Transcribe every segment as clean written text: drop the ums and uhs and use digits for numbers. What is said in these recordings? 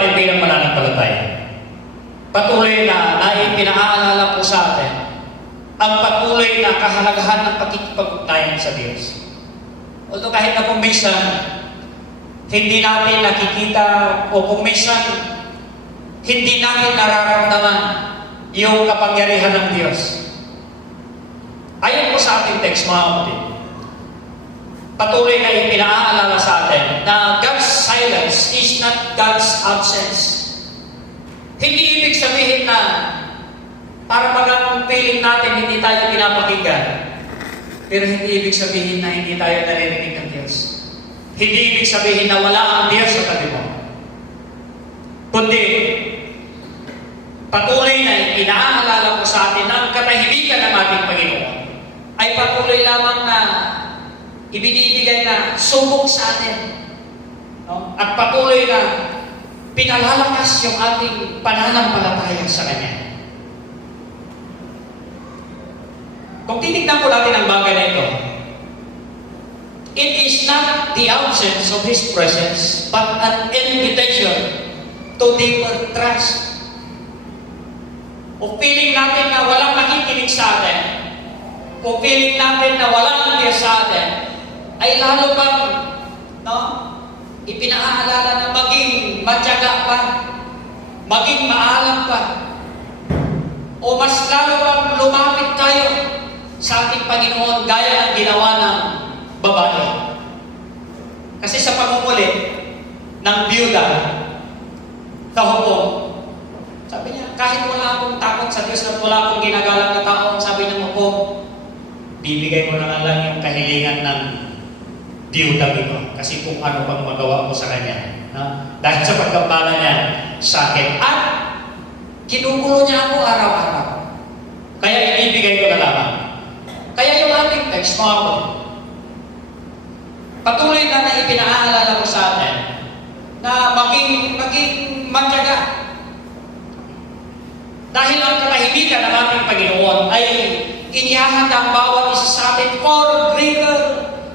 natin bilang mananampalataya. Patuloy na ipinaalala po sa atin ang patuloy na kahalagahan ng pakikipag-ugnayan sa Diyos. Although kahit na kung minsan hindi natin nakikita o kung minsan hindi natin nararamdaman yung kapangyarihan ng Diyos. Ayon po sa ating text, mga kapatid, patuloy na ipinaalala sa atin na God's silence is not God's absence. Hindi ibig sabihin na para bagang feeling natin hindi tayo pinapakinggan, pero hindi ibig sabihin na hindi tayo naririnig ng Diyos. Hindi ibig sabihin na wala ang Diyos sa tabi mo. Kundi, patuloy na inaalala ko sa atin ang katahimikan ng ating Panginoon ay patuloy lamang na ibinibigay na subok sa atin. No? At patuloy na pinalalakas yung ating pananampalataya sa Kanya. Kung titignan po natin ang bagay na ito, it is not the absence of His presence, but an invitation to deeper trust. O feeling natin na walang nakikinig sa atin, o feeling natin na walang Diyos sa atin, ay lalo bang ipinaalala na maging matyaga pa, maging maalam pa, o mas lalo bang lumapit tayo sa ating Panginoon gaya ng ginawa ng babae. Kasi sa pangunguli ng biyuda, kahupong, sabi niya, kahit wala akong takot sa Diyos at wala akong ginagalang na tao, sabi ng hukong, bibigay mo na lang yung kahilingan ng biyuda ito. Kasi kung ano bang magawa mo sa kanya. Dahil sa pagkabala niya sa akin. At kinukulo niya ako araw-araw. Kaya ibibigay ko na lamang. Kaya yung ating text, mga kapatid, patuloy na ipinaalala ko sa atin na maging matyaga. Dahil ang katahimikan ng ating Panginoon ay inihahanda ang bawat isa sa atin for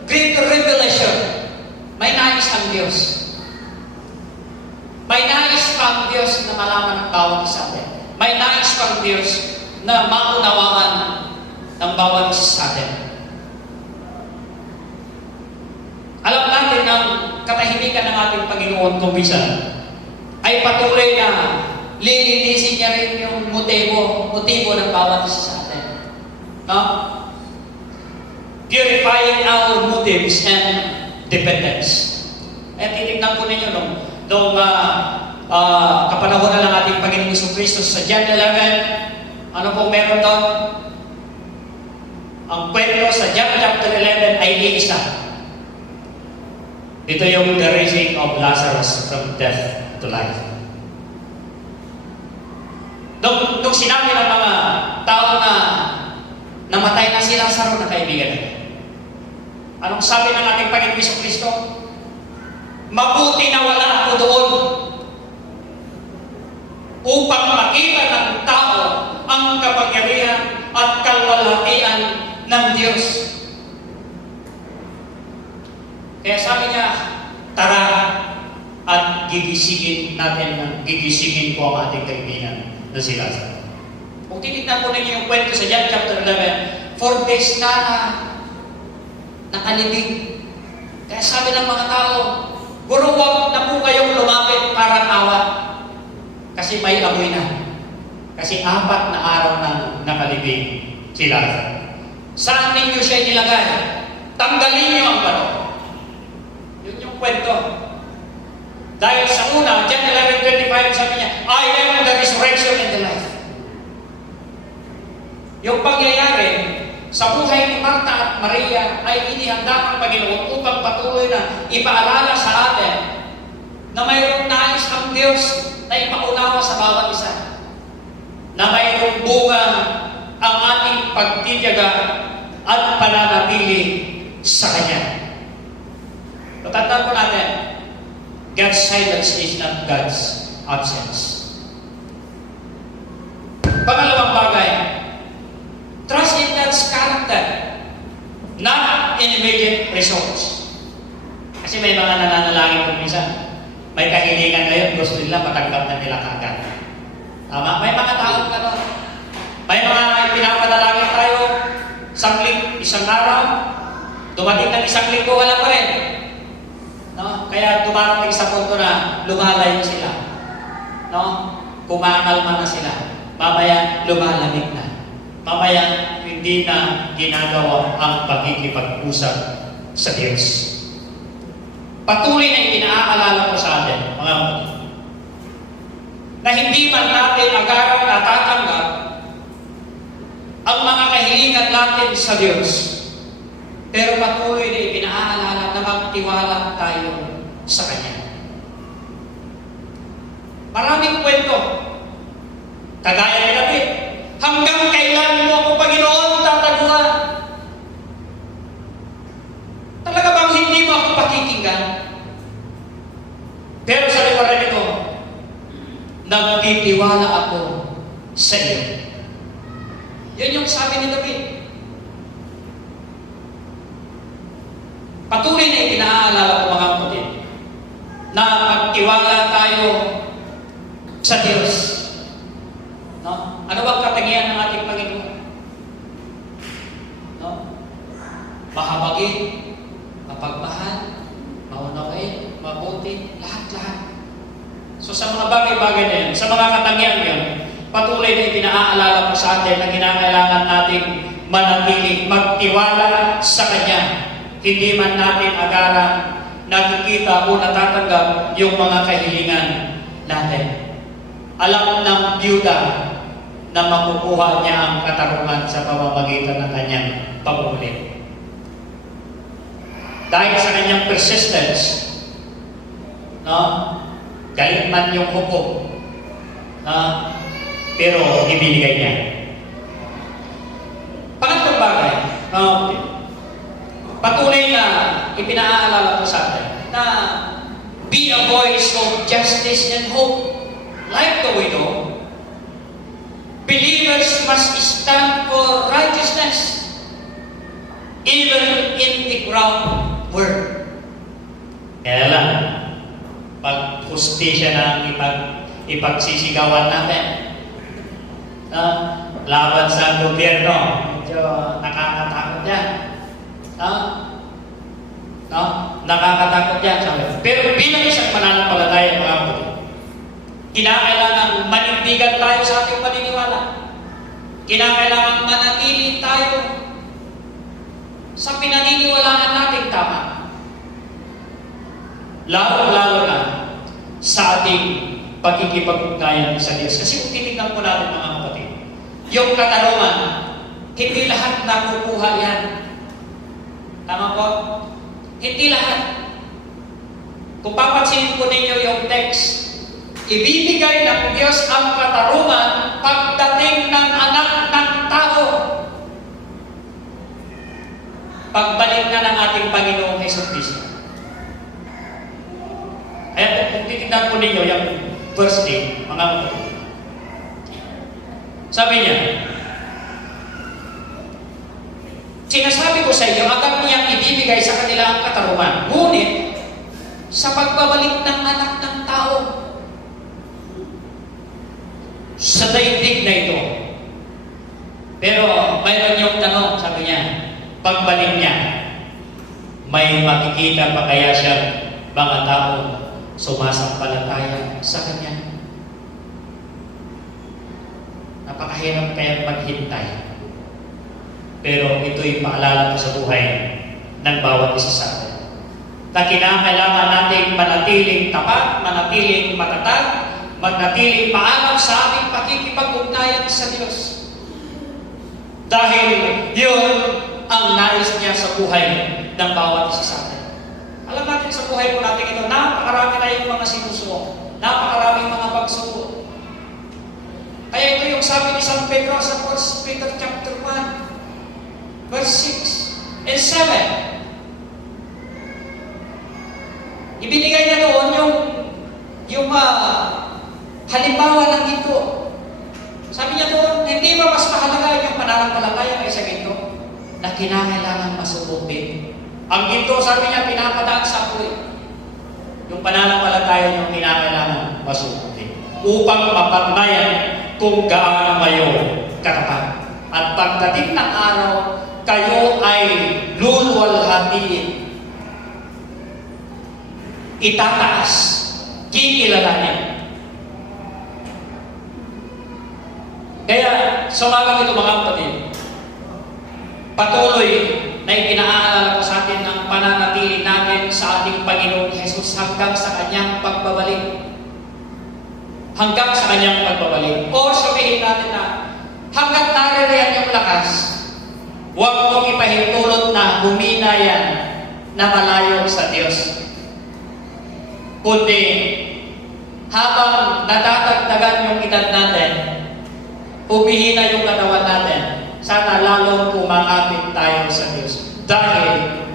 greater revelation. May nais ang Diyos. May nais ang Diyos na malaman ang bawat isa sa atin. May nais ang Diyos na maunawaan ng bawat isa sa atin. Alam natin ang katahimikan ng ating Panginoon kung minsan ay patuloy na lilinisin niya rin yung motibo ng bawat isa sa atin. No? Purifying our motives and dependence. At titignan po ninyo nung kapanahonan ng ating Panginoong Jesucristo sa John 11, ano po meron doon? Ang kwento sa John chapter 11 ay iisa. Ito yung the raising of Lazarus from death to life. Nung sinabi ng mga tao na namatay na si Lazaro na kaibigan, anong sabi ng ating Panginoong Jesucristo? Mabuti na wala ako doon upang makita ng tao ang kapangyarihan at kalwalhatian ng Diyos. Kaya sabi niya, tara at gigisingin ko ang ating kaibigan na si Lazaro. Kung titignan po ninyo yung kwento sa John chapter 11, 4 days na nakalibing. Kaya sabi ng mga tao, Guru, wag na po kayong lumapit parang awa. Kasi may amoy na. Kasi 4 na araw na nakalibing si Lazaro. Saan ninyo siya nilagay? Tanggalin niyo ang bato. Yun yung kwento. Dahil sa una, John 11:25, sabi niya, I am the resurrection and the life. Yung pangyayari sa buhay ni Marta at Maria ay inihanda ng Panginoon upang patuloy na ipaalala sa atin na mayroong nais ang Diyos na ipaunawa sa bawat isa. Na mayroong bunga ang ating pagtitiyaga at pananatili sa Kanya. Tatandaan po natin, God's silence is not God's absence. Pangalawang bagay, trust in God's character, not in immediate results. Kasi may mga nananalangin kung minsan, may kahilingan ngayon, gusto nila, matanggap na nila kagad. Tama? May mga taong gano'n. May mga pinapadalangin tayo, isang araw, dumating ng isang linggo, wala pa rin. No? Kaya dumarating sa punto na lumalayo sila. No? Kumakalma na sila. Mamaya, lumalamig na. Mamaya, hindi na ginagawa ang pagkikipag-usap sa Diyos. Patuloy na ipinaalala ko sa atin, mga kapatid, na hindi man natin agaran at tatanggap ang mga kahilingan natin sa Diyos, pero patuloy na ipinaalala na magtiwala tayo sa Kanya. Maraming kwento. Kagaya ni David, hanggang kailan mo ako, Panginoon, tataguan? Talaga bang hindi mo ako pakikinggan? Pero sa liwaran nito, nagtitiwala ako sa iyo. Yun yung sabi ni David. Patuloy na ipinaalala ko, mga kapatid, na magtiwala tayo sa Diyos. No? Ano bang katangian ng ating Panginoon? No? Mahabagin, mapagmahal, maunawain, mabuti, lahat-lahat. So sa mga bagay-bagay na yan, sa mga katangian yan, patuloy na ipinaalala ko sa atin na kinakailangan nating manatili, magtiwala sa Kanya. Hindi man natin agaran nakikita o natatanggap yung mga kahilingan natin. Alam ng byuda na makukuha niya ang katarungan sa pamamagitan ng kanyang pag-ulit. Dahil sa kanyang persistence, no? Galit man yung hukom, pero ibinigay niya. Pangatlong bagay, patuloy na ipinaalala ko sa atin na be a voice of justice and hope. Like the widow, believers must stand for righteousness even in the ground world. Kaya lang, pag hustisya na ipagsisigawan natin, laban sa gobyerno, medyo nakakatakot yan. Nakakatakot yan. Pero bilang isang mananampalataya, mga kapatid, kinakailangan manindigan tayo sa ating paniniwala. Kinakailangan manatili tayo sa pinaniniwalaan nating tama. Lalo-lalo na sa ating pagkikipag-ugnayan sa Diyos. Kasi kung titignan po natin, mga kapatid, yung katarungan, hindi lahat nakukuha yan. Tama po? Hindi lahat. Kung papansinin po ninyo yung text, ibibigay ng Diyos ang katarungan pagdating ng anak ng tao. Pagbalik na ng ating Panginoong Jesucristo. Kaya kung titignan po ninyo yung verse 8, mga kapatid. Sabi niya, sinasabi ko sa iyo, agad niyang ibibigay sa kanila ang katarungan. Ngunit, sa pagbabalik ng anak ng tao, sa daigdig na ito. Pero mayroon yung tanong, sabi niya, pagbalik niya, may makikita pa kaya siya mga tao sumasampalataya sa Kanya? Napakahirap kaya maghintay. Pero ito'y paalala ko sa buhay ng bawat isa sa atin. Na kinakailangan nating manatiling tapat, manatiling matatag, manatiling maalam sa ating pakikipag-ugnayan sa Diyos. Dahil yun ang nais niya sa buhay ng bawat isa sa atin. Alam natin sa buhay po natin ito, napakarami na yung mga sinusuko, napakaraming mga pagsubok. Kaya ito yung sabi ni San Pedro sa 1 Peter chapter 1, verse 6 and 7. Ibinigay niya doon yung halimbawa ng ginto. Sabi niya doon, hindi ba mas mahalaga yung pananampalataya kaysa ginto na kinakailangan masubukin? Ang ginto, sabi niya, pinapadaan sa apoy. Yung pananampalataya yung kinakailangan masunurin upang mapagnayan kung gaano kayo katapat. At pagdating ng araw, kayo ay luluwalhatiin, itataas, kikilalanin. Kaya sa umagang ito mga kapatid, patuloy na ipinaalala ko sa atin ang pananatili natin sa ating Panginoong Jesus hanggang sa Kanyang pagbabalik. Hanggang sa Kanyang pagbabalik. O sabihin natin na hanggang naririyan yung lakas, huwag mong ipahintulot na humina yan na malayo sa Diyos. Kundi habang nadadagdagan yung edad natin, humihina yung katawan natin, sana lalong kumangapit tayo sa Diyos. Dahil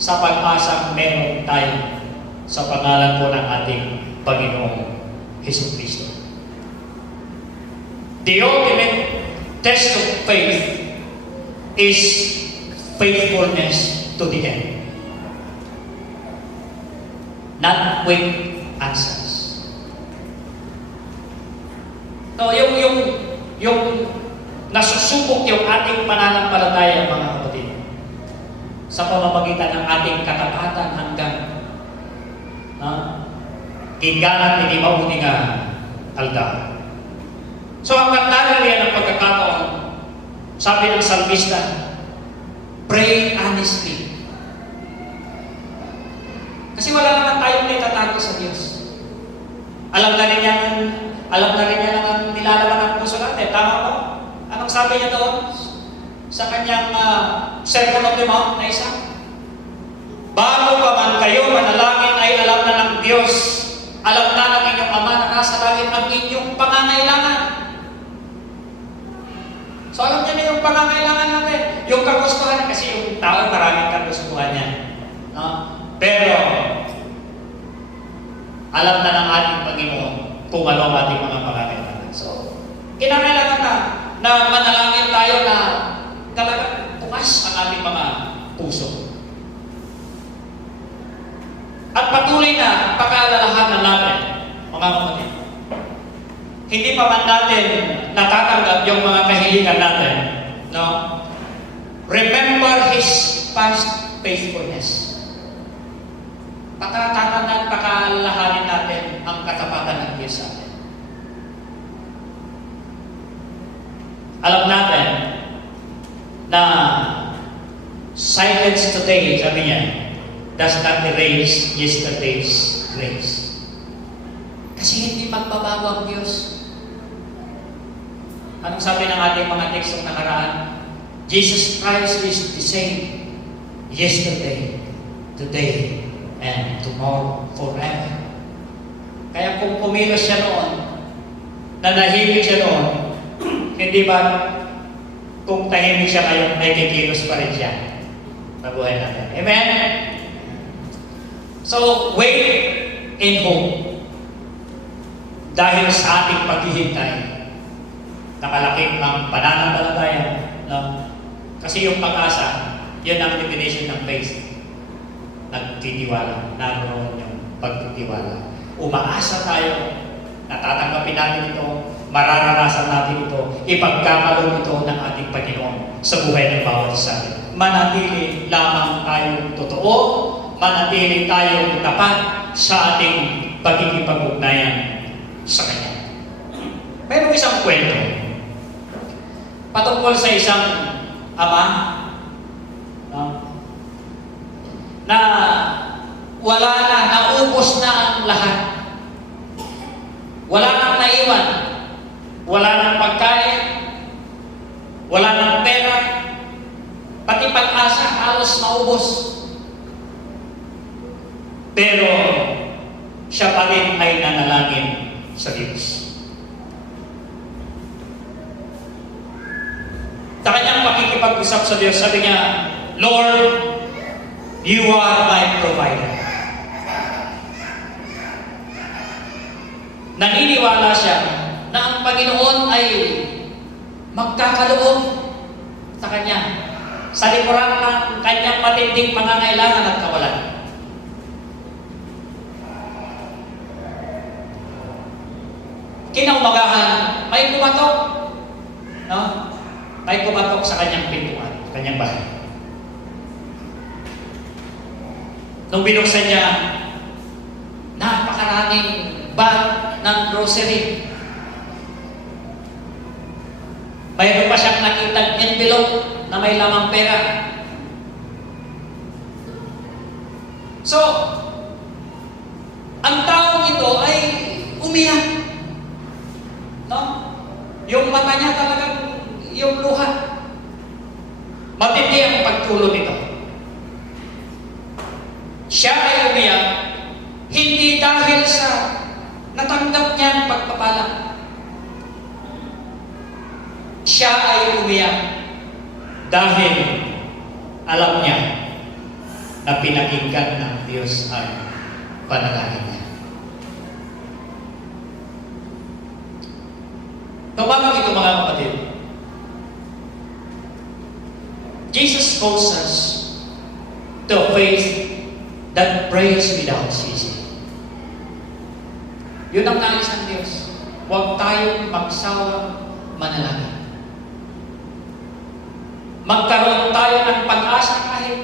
sa pag-asang meron tayo sa pangalan po ng ating Panginoong Jesucristo. The ultimate test of faith is faithfulness to the end. Not with answers. So, yung nasusubok yung ating pananampalataya, mga kapatid, sa pamamagitan ng ating katapatan hanggang hingga't hindi mauni nga alda. So, hanggang naririyan ang pagkakataon, sabi ng salmista, pray honestly. Kasi wala naman tayong naitatago sa Diyos. Alam na rin niya ang nilalaman ng puso natin. Tama ba? Anong sabi niya doon? Sa kanyang Sermon on the Mount na isa? Bago pa man kayo manalangin ay alam na ng Diyos. Alam na ng inyong Ama na nasa langit ang inyong pangangailangan. So alam niya na yung pangangailangan natin. Yung kagustuhan, kasi yung tao maraming kagustuhan niya. No? Pero, alam na ng ating Panginoon kung ano ang ating mga pangangailangan. So, kinakailangan na manalangin tayo na talagang bukas ang ating mga puso. At patuloy na pag-aalalahanan natin, mga kapatid. Hindi pa man natin natatanggap yung mga kahilingan natin. No? Remember His past faithfulness. Pakatatan at pakalahanin natin ang katapatan ng Diyos sa atin. Alam natin na silence today, sabi niya, does not erase yesterday's grace. Kasi hindi magbabago ang Diyos. Anong sabi ng ating mga tekstong nakaraan? Jesus Christ is the same yesterday, today, and tomorrow, forever. Kaya kung pumilos siya noon, nanahimik siya noon, hindi ba kung tahimik siya ngayon, ay kikilos pa rin siya sa buhay natin. Amen? So, wait in hope. Dahil sa ating paghihintay, nakalakip ang pananampalataya. No? Kasi yung pag-asa, yun ang definition ng faith. Nagtitiwala, naroon yung pagtitiwala. Umaasa tayo, natatanggapin natin ito, mararanasan natin ito, ipagkakaloob ito ng ating Panginoon sa buhay ng bawat isa. Manatili lamang tayong totoo, manatili tayong tapat sa ating pagkikipag-ugnayan sa Kanya. Mayroong isang kwento patungkol sa isang ama na wala na, naubos na ang lahat. Wala nang naiwan. Wala nang pagkain. Wala nang pera. Pati pag-asa, halos maubos. Pero, siya pa rin ay nanalangin sa Diyos. Sa kanyang pakikipag-usap sa Diyos, sabi niya, Lord, You are my provider. Naniniwala siya na ang Panginoon ay magkakaloob sa kanya sa likuran ng kanyang matinding pangangailangan at kawalan. Kinaumagahan, may kumatok. No? May kumatok sa kanyang pintuan, kanyang bahay. Nung binuksan niya, napakaraming bag ng grocery. Mayroon pa siyang nakitang envelope na may lamang pera. So, ang taong ito ay umiyak. No? Yung mata niya talagang, yung luha. Matindi ang pagtulo nito. Siya ay umiyak, hindi dahil sa natanggap niya ang pagpapala. Siya ay umiyak dahil alam niya na pinakinggan ng Diyos ang panalangin niya. Kapag ito mga kapatid, Jesus calls us to a faith that prays without ceasing. Yun ang nais ng Diyos. Huwag tayong magsawang manalangin. Magkaroon tayo ng pag-asa kahit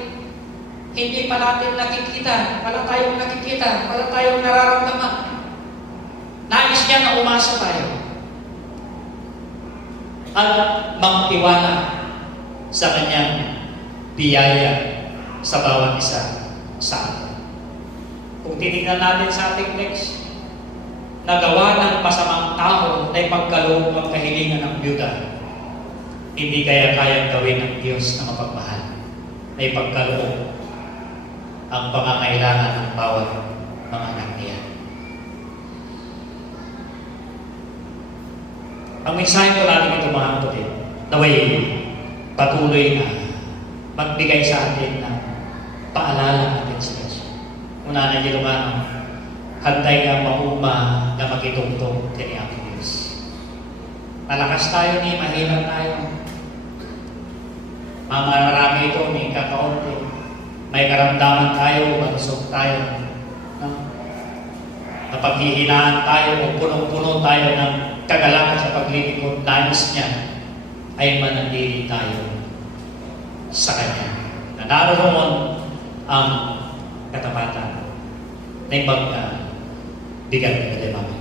hindi pa natin nakikita, wala tayong nakikita, wala tayong nararamdaman. Nais niya na umasa tayo at magtiwala sa kanyang biyaya sa bawat isa sa atin. Kung titignan natin sa ating text, nagawa ng masamang tao na ipagkaloob ang kahilingan ng byuda, hindi kaya kayang gawin ng Diyos na mapagmahal na ipagkaloob ang pangangailangan ng bawat mga anak niya. Ang mensahe ko natin ito mga kapatid, naway patuloy na magbigay sa atin ng paalala natin sa Diyos. Una na Ilocano, handay nga mauma na makitungtong kini ang Diyos. Malakas tayo ni, mahirap tayo. Marami ito, may kakaunti. May karamdaman tayo, malusog tayo. No? Napaghihinaan tayo o punong-puno tayo ng kagalakan sa paglilingkod, nais niya ay manatili tayo sa Kanya. Na naroon ang katapatan na ibang bigat na limang.